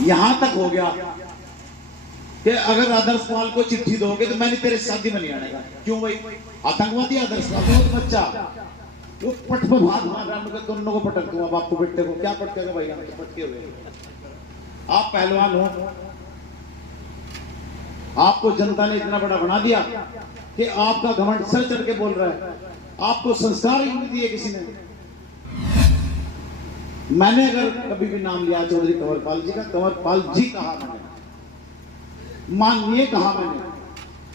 यहां तक हो गया कि अगर आदर्श पाल को चिट्ठी दोगे तो मैंने तेरे शादी में नहीं आने का। क्यों भाई? आतंकवादी आदर्श पाल बहुत बच्चा वो पट पे भाग मार रहा है, दोनों को पटक दूंगा, बाप को बेटे को। क्या पटकेगा भाई? हम तो पटके हुए। आप पहलवान हो, आपको जनता ने इतना बड़ा बना दिया कि आपका घमंड सर चढ़ के बोल रहा है। आपको संस्कार ही नहीं दिए किसी ने। मैंने अगर कभी भी नाम लिया चौधरी कंवरपाल जी का, कंवरपाल जी कहा मैंने, माननीय कहा मैंने,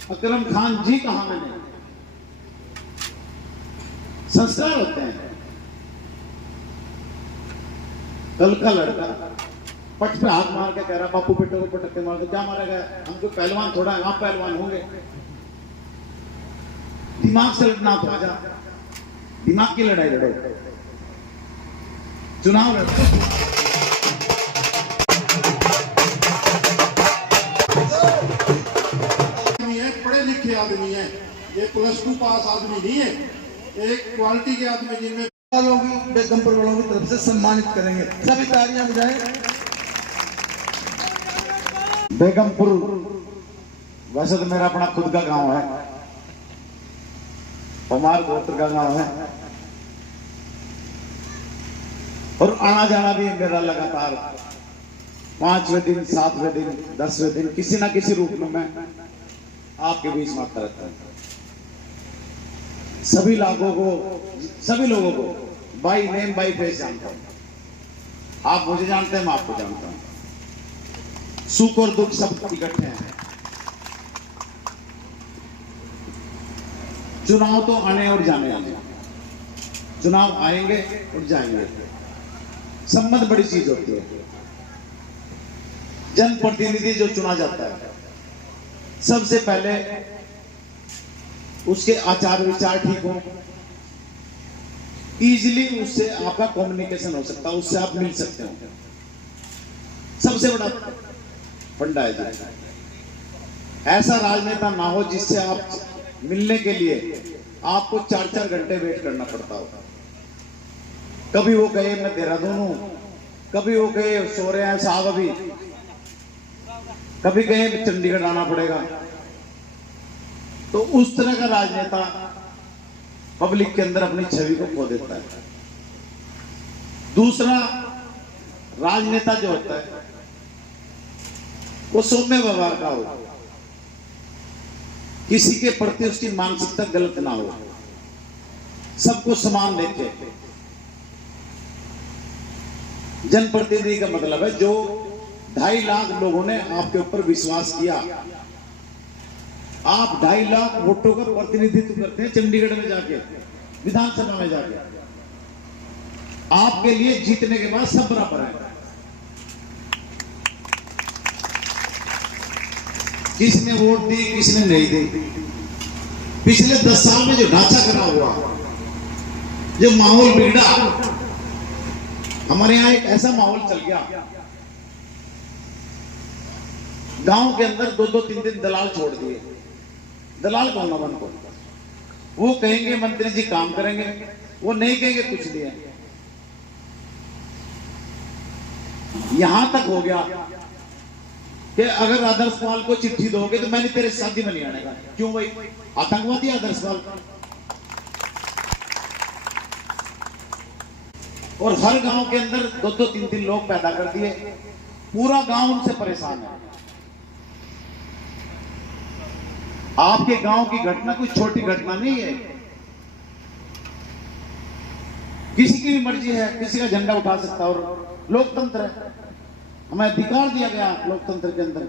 अकरम खान जी कहा मैंने। संस्कार होते हैं। कल का लड़का पट पे हाथ मार के कह रहा बापू बेटे को पटक के मार दो। क्या मारा गया? हमको पहलवान थोड़ा है, आप पहलवान होंगे। दिमाग से लड़ना तो आजा, दिमाग की लड़ाई लड़ो, चुनाव लड़ो। पढ़े लिखे आदमी है, ये +2 पास आदमी नहीं है, एक क्वालिटी के आदमी जिनमें बेगमपुर वालों की तरफ से सम्मानित करेंगे। सभी तालियां बजाएं। बेगमपुर वैसे तो मेरा अपना खुद का गांव है, पमार गोत्र का गांव है, और आना जाना भी मेरा लगातार 5वें दिन, 7वें दिन, 10वें दिन किसी ना किसी रूप में मैं आपके बीच में आता रहता हूं। सभी लोगों को बाई नेम बाई फेस जानता हूं। आप मुझे जानते हैं, मैं आपको जानता हूं। सुख और दुख सब इकट्ठे हैं। चुनाव तो आने और जाने वाले, चुनाव आएंगे और जाएंगे। संबंध बड़ी चीज होती है। जनप्रतिनिधि जो चुना जाता है, सबसे पहले उसके आचार विचार ठीक हो, इजीली उससे आपका कम्युनिकेशन हो सकता है, उससे आप मिल सकते हो। सबसे बड़ा फंडा है जी। ऐसा राजनेता ना हो जिससे आप मिलने के लिए आपको 4-4 घंटे वेट करना पड़ता हो। कभी वो कहे मैं देहरादून हूं, कभी वो कहे सो रहे हैं साहब अभी, कभी कहे चंडीगढ़ आना पड़ेगा। तो उस तरह का राजनेता पब्लिक के अंदर अपनी छवि को खो देता है। दूसरा राजनेता जो होता है वो सौम्य व्यवहार का हो, किसी के प्रति उसकी मानसिकता गलत ना हो, सबको समान देखे। जनप्रतिनिधि का मतलब है जो 2.5 लाख लोगों ने आपके ऊपर विश्वास किया। आप 2.5 लाख वोटों का प्रतिनिधित्व करते हैं चंडीगढ़ में जाके, विधानसभा में जाके। आपके लिए जीतने के बाद सब बराबर है। किसने वोट दी, किसने नहीं दी, पिछले 10 साल में जो ढांचा करा हुआ, जो माहौल बिगड़ा, हमारे यहां एक ऐसा माहौल चल गया, गांव के अंदर 2-2, 3-3 दलाल छोड़ दिए। दलाल कौन है? को वो कहेंगे मंत्री जी काम करेंगे, वो नहीं कहेंगे कुछ नहीं है। यहां तक हो गया कि अगर आदर्श पाल को चिट्ठी दोगे तो मैंने तेरे शादी में नहीं आने का। क्यों भाई? आतंकवादी आदर्श पाल। और हर गांव के अंदर 2-2, 3-3 लोग पैदा कर दिए, पूरा गांव उनसे परेशान है। आपके गांव की घटना कोई छोटी घटना नहीं है। किसी की भी मर्जी है, किसी का झंडा उठा सकता है, और लोकतंत्र है, हमें अधिकार दिया गया लोकतंत्र के अंदर।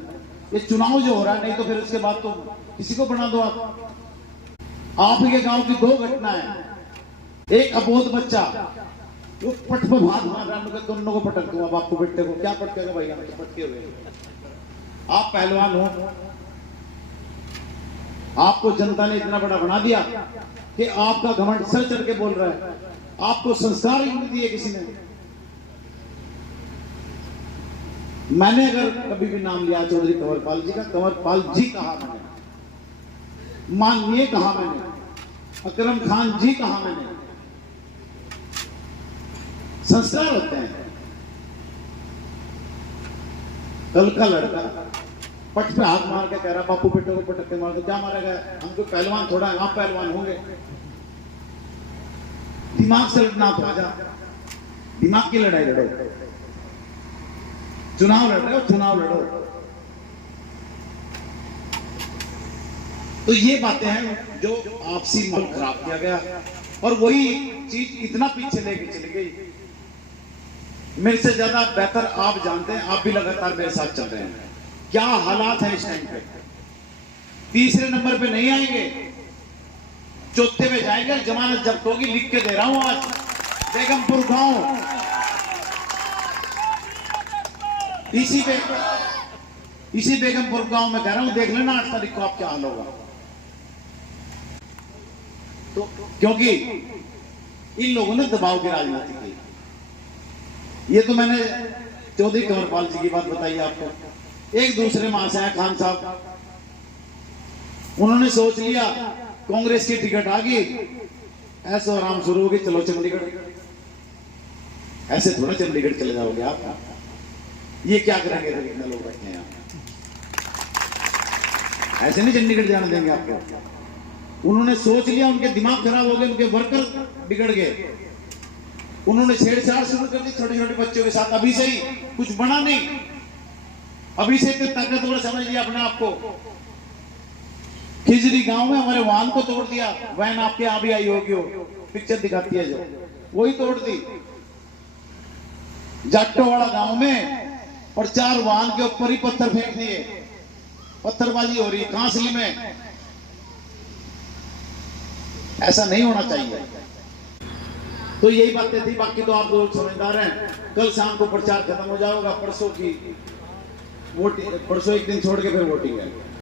ये चुनाव जो हो रहा है, नहीं तो फिर उसके बाद तो किसी को बना दो आप। आपके गांव की 2 घटनाएं। एक अबोध बच्चा वो पट पे भाग मार रहा है, दोनों को पटक दूंगा, बाप को बेटे को। क्या पटकेगा भाई? हम तो पटके हुए। आप पहलवान हो, आपको जनता ने इतना बड़ा बना दिया कि आपका घमंड सर चढ़ के बोल रहा है। आपको संस्कार ही नहीं दिए किसी ने। मैंने अगर कभी भी नाम लिया चौधरी कंवरपाल जी का, कंवरपाल जी कहा मैंने, माननीय कहा मैंने, अकरम खान जी कहा मैंने। संस्कार होते हैं। कल का लड़का पट पे हाथ मार के कह रहा बापू बेटे को पटक के मार दो, क्या मारेगा? हम तो पहलवान थोड़ा है, आप पहलवान होंगे? दिमाग से लड़ना तो आजा, दिमाग की लड़ाई लड़ो, चुनाव लड़ रहे हो, चुनाव लड़ो। तो ये बातें हैं जो आपसी माहौल खराब किया गया, और वही चीज इतना पीछे लेके चली गई। मेरे से ज्यादा बेहतर आप जानते हैं, आप भी लगातार मेरे साथ चल रहे हैं, क्या हालात है इस टाइम पे। तीसरे नंबर पे नहीं आएंगे, चौथे पे जाएंगे, जमानत जब्त होगी, लिख के दे रहा हूं आज। बेगमपुर गांव इसी बेगमपुर गांव में कह रहा हूं, देख लेना 8 तारीख को आप क्या हाल होगा। तो क्योंकि इन लोगों ने दबाव की राजनीति की। ये तो मैंने चौधरी कंवरपाल जी की बात बताई आपको। एक दूसरे महाशय हैं खान साहब, उन्होंने सोच लिया कांग्रेस की टिकट आ गई, ऐसा आराम शुरू होगी, चलो चंडीगढ़। ऐसे थोड़ा चंडीगढ़ चले जाओगे आप, ये क्या करेंगे? तो कितने लोग बैठे हैं यहाँ, ऐसे नहीं चंडीगढ़ जाने देंगे आपको। उन्होंने सोच लिया, उनके दिमाग खराब हो गए, उनके वर्कर बिगड़ गए, उन्होंने छेड़छाड़ शुरू कर दी छोटे छोटे बच्चों के साथ। अभी से ही कुछ बना नहीं, अभी से इतने ताकतवर समझ लिया अपने आप को। खिजरी गांव में हमारे वाहन को तोड़ दिया, वैन आपके यहाँ भी आई होगी, हो पिक्चर दिखाती है जो, वही तोड़ दी। जाटोवाड़ा गांव में और 4 वाहन के ऊपर ही पत्थर फेंक दिए, पत्थरबाजी हो रही है कांसली में। ऐसा नहीं होना चाहिए। तो यही बातें थी, बाकी तो आप लोग समझदार हैं। कल शाम को प्रचार खत्म हो जाएगा, परसों की वोटिंग, परसों एक दिन छोड़ के फिर वोटिंग है।